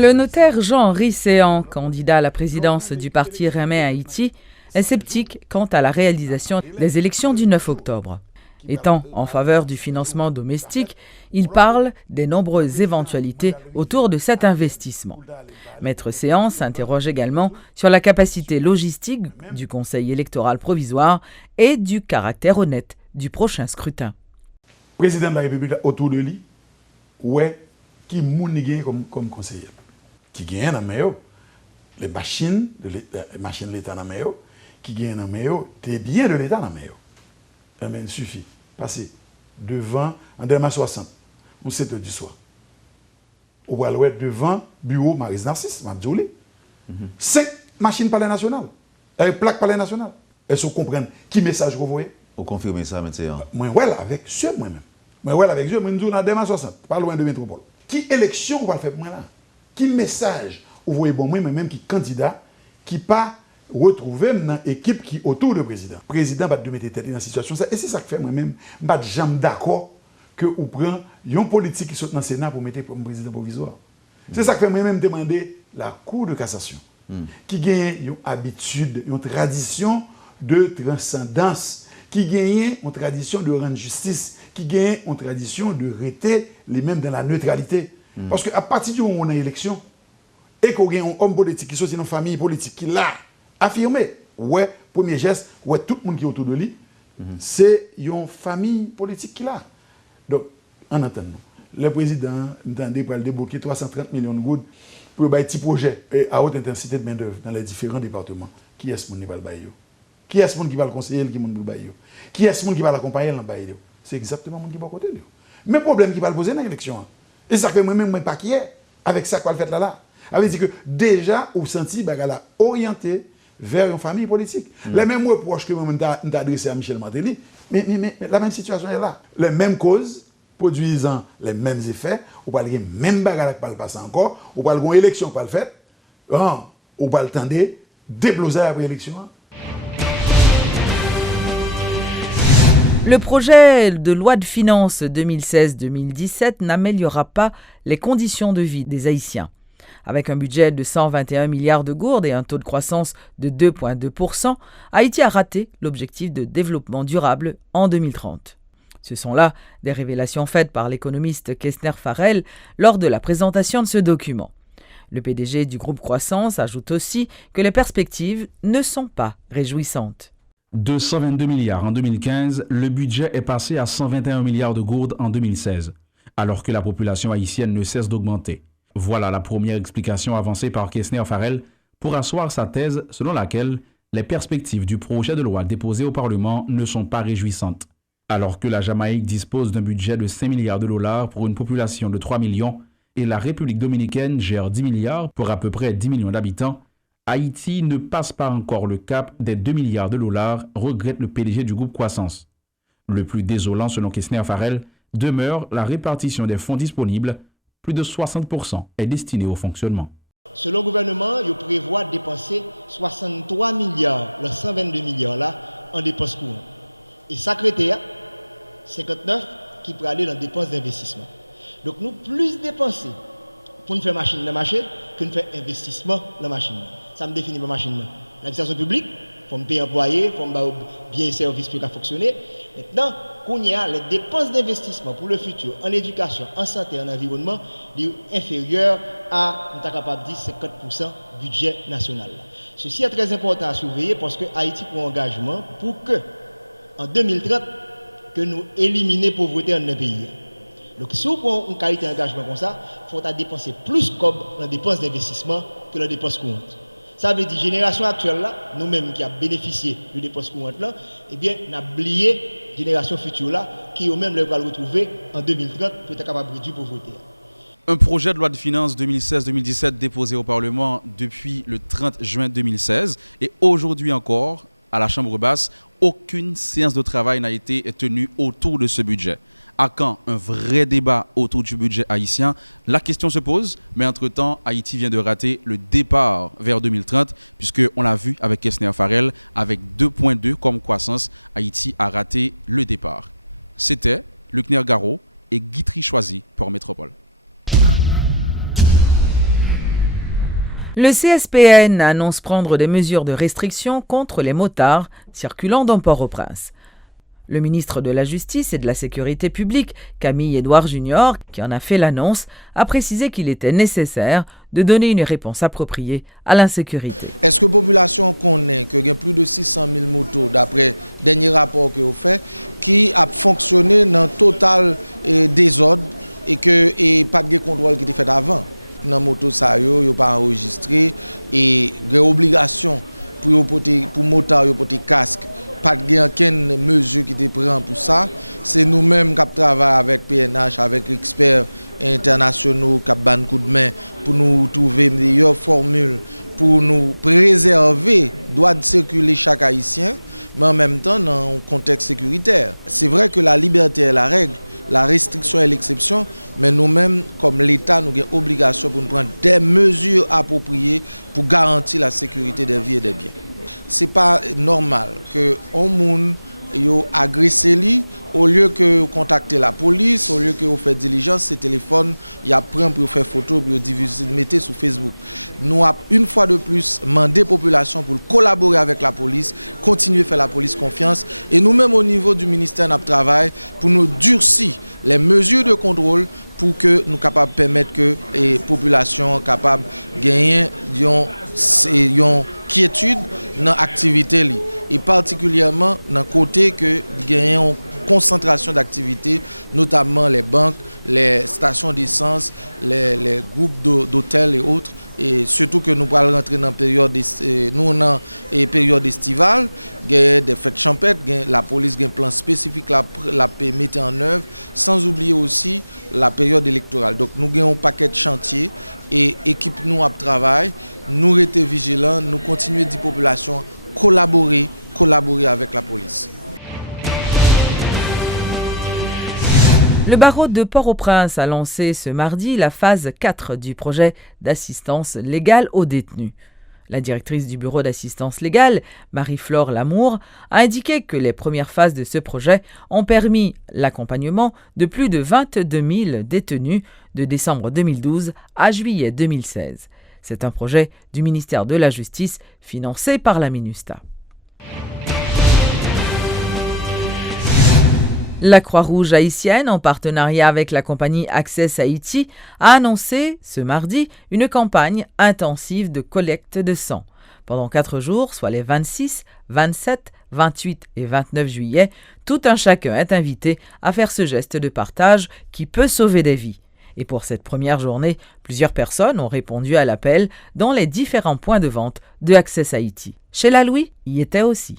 Le notaire Jean-Henri Séan, candidat à la présidence du parti Remè Haïti, est sceptique quant à la réalisation des élections du 9 octobre. Étant en faveur du financement domestique, il parle des nombreuses éventualités autour de cet investissement. Maître Séan s'interroge également sur la capacité logistique du Conseil électoral provisoire et du caractère honnête du prochain scrutin. Le président de la République autour de lui, ouais, qui gagne comme conseiller, qui gagne dans les machines de l'État dans qui gagne dans les biens de l'État dans il suffit passer devant en 2060 ou 7 heures du soir. On va aller devant bureau Maris Narcisse, Mabdjouli. 5 machines palais national, avec plaque palais national. Elles se comprennent qui message vous voyez. Vous confirmez ça maintenant? Moi ouais avec ceux moi-même. Moi ouais avec eux, moi nous dans 2060, pas loin de métropole. Qui élection on va faire moi là? Qui message vous voyez bon moi même qui candidat qui pas retrouver dans l'équipe qui autour du président. Le président va te mettre tête dans la situation ça et c'est ça que fait moi-même, je ne suis jamais d'accord que vous prenez une politique qui saute dans le Sénat pour mettre comme président provisoire. C'est ça que fait moi-même demander la Cour de cassation qui gagne une habitude, une tradition de transcendance, qui gagne une tradition de rendre justice, qui gagne une tradition de rester les mêmes dans la neutralité. Parce qu'à partir du moment où on a une élection, et qu'on a un homme politique qui sortit dans une famille politique qui l'a affirmé, ouais, premier geste, ouais, tout le monde qui est autour de lui, c'est une famille politique qui l'a. Donc, en attendant, le président entendait pour débloquer 330 millions de gouttes pour un petit projet à haute intensité de main-d'œuvre dans les différents départements. Qui est-ce qui va le bailler? Qui est-ce qui va le conseiller qui va le bailler? Qui est-ce qui va l'accompagner dans le bailler? C'est exactement le qui va côté de lui. Mais le problème qui va le poser dans l'élection. Et ça fait moi-même, moi, pas qui est avec ça qu'on fait là. Ça veut dire que déjà, vous sentez que la orienté vers une famille politique. Les mêmes reproches que moi j'ai adressé à Michel Martelly, mais la même situation est là. Les mêmes causes produisant les mêmes effets, ou pas les mêmes bagages qui ne passent encore, ou pas une élection qui ne le fait, ou pas le temps de débloser après l'élection. Le projet de loi de finances 2016-2017 n'améliorera pas les conditions de vie des Haïtiens. Avec un budget de 121 milliards de gourdes et un taux de croissance de 2,2%, Haïti a raté l'objectif de développement durable en 2030. Ce sont là des révélations faites par l'économiste Kessner Farrell lors de la présentation de ce document. Le PDG du groupe Croissance ajoute aussi que les perspectives ne sont pas réjouissantes. De 122 milliards en 2015, le budget est passé à 121 milliards de gourdes en 2016, alors que la population haïtienne ne cesse d'augmenter. Voilà la première explication avancée par Kessner Farrell pour asseoir sa thèse selon laquelle les perspectives du projet de loi déposé au Parlement ne sont pas réjouissantes. Alors que la Jamaïque dispose d'un budget de 5 milliards de dollars pour une population de 3 millions et la République dominicaine gère 10 milliards pour à peu près 10 millions d'habitants, Haïti ne passe pas encore le cap des 2 milliards de dollars, regrette le PDG du groupe Croissance. Le plus désolant, selon Kessner Farrell, demeure la répartition des fonds disponibles. Plus de 60% est destiné au fonctionnement. Le CSPN annonce prendre des mesures de restriction contre les motards circulant dans Port-au-Prince. Le ministre de la Justice et de la Sécurité publique, Camille Edouard Junior, qui en a fait l'annonce, a précisé qu'il était nécessaire de donner une réponse appropriée à l'insécurité. Le barreau de Port-au-Prince a lancé ce mardi la phase 4 du projet d'assistance légale aux détenus. La directrice du bureau d'assistance légale, Marie-Flore Lamour, a indiqué que les premières phases de ce projet ont permis l'accompagnement de plus de 22 000 détenus de décembre 2012 à juillet 2016. C'est un projet du ministère de la Justice financé par la MINUSTAH. La Croix-Rouge haïtienne, en partenariat avec la compagnie Access Haïti, a annoncé ce mardi une campagne intensive de collecte de sang. Pendant 4 jours, soit les 26, 27, 28 et 29 juillet, tout un chacun est invité à faire ce geste de partage qui peut sauver des vies. Et pour cette première journée, plusieurs personnes ont répondu à l'appel dans les différents points de vente de Access Haïti. Sheila Louis y était aussi.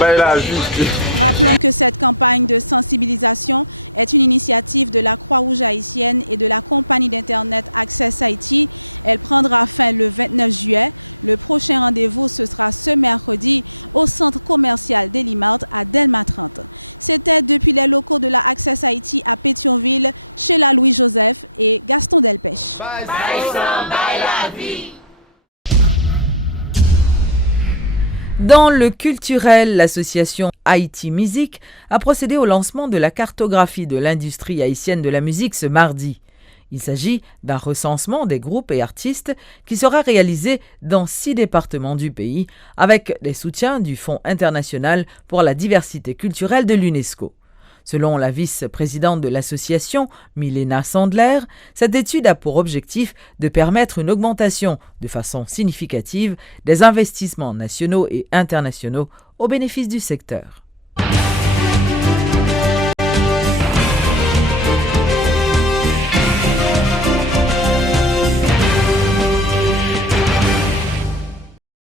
Ben la vie. Bye, bye la vie. Dans le culturel, l'association Haïti Musique a procédé au lancement de la cartographie de l'industrie haïtienne de la musique ce mardi. Il s'agit d'un recensement des groupes et artistes qui sera réalisé dans 6 départements du pays avec des soutiens du Fonds international pour la diversité culturelle de l'UNESCO. Selon la vice-présidente de l'association, Milena Sandler, cette étude a pour objectif de permettre une augmentation de façon significative des investissements nationaux et internationaux au bénéfice du secteur.